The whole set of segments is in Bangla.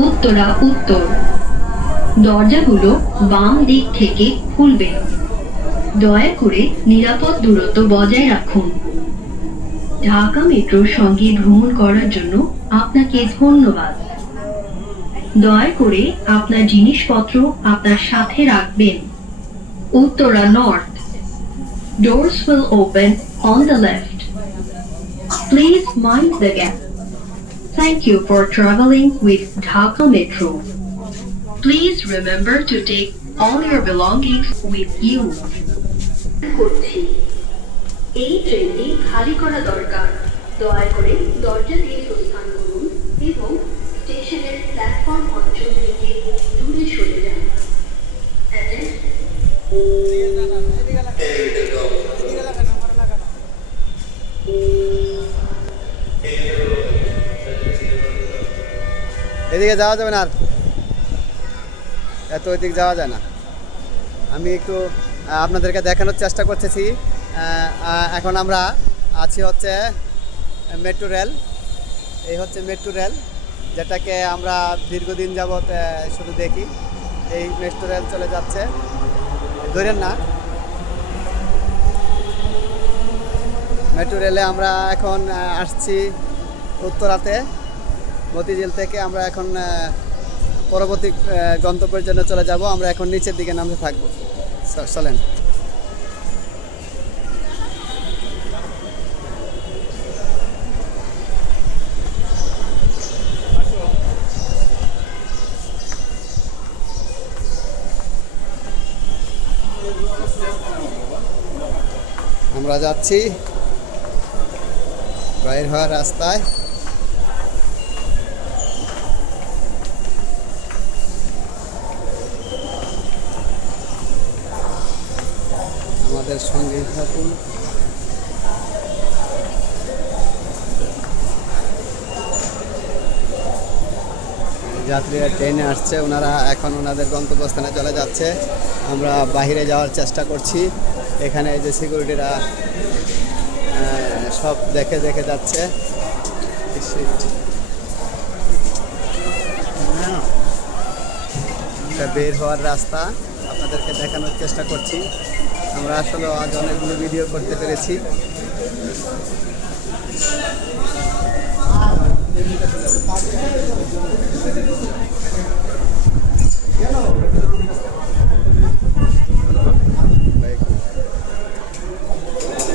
উত্তরা উত্তর। দরজাগুলো বাম দিক থেকে খুলবে। দয়া করে নিরাপদ দূরত্ব বজায় রাখুন। ঢাকা মেট্রোর সঙ্গে ভ্রমণ করার জন্য আপনাকে ধন্যবাদ। দয়া করে আপনার জিনিসপত্র আপনার সাথে রাখবেন। Uttara north. Doors will open on the left. Please mind the gap. Thank you for traveling with Dhaka Metro. Please remember to take all your belongings with you. করছি। এই ট্রেনটি খালি করা দরকার। দয়া করে দরজা দিয়ে প্রস্থান করুন এবং স্টেশনের প্ল্যাটফর্ম অঞ্চল থেকে দূরে সরে যান। এদিকে যাওয়া যাবে না, আর এত ওইদিক যাওয়া যায় না। আমি একটু আপনাদেরকে দেখানোর চেষ্টা করতেছি। এখন আমরা আছি হচ্ছে মেট্রো রেল। এই হচ্ছে মেট্রো রেল, যেটাকে আমরা দীর্ঘদিন যাবৎ শুধু দেখি। এই মেট্রো রেল চলে যাচ্ছে, ধরেন না। মেট্রো রেলে আমরা এখন আসছি উত্তরাতে। মতিঝিল থেকে আমরা এখন পরবর্তী গন্তব্যের জন্য চলে যাব। আমরা এখন নিচের দিকে নামতে থাকবো। চলেন। আমরা যাচ্ছি বাইর হওয়ার রাস্তায়। আমাদের সঙ্গে থাকুন। যাত্রীরা ট্রেনে আসছে, ওনারা এখন ওনাদের গন্তব্যস্থানে চলে যাচ্ছে। আমরা বাইরে যাওয়ার চেষ্টা করছি। এখানে যে সিকিউরিটিরা সব দেখে দেখে যাচ্ছে। এটা বের হওয়ার রাস্তা আপনাদেরকে দেখানোর চেষ্টা করছি। আমরা আসলে আজ অনেকগুলো ভিডিও করতে পেরেছি।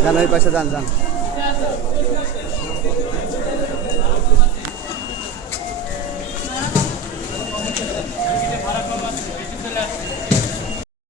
যান, ওই পাশে যান যান।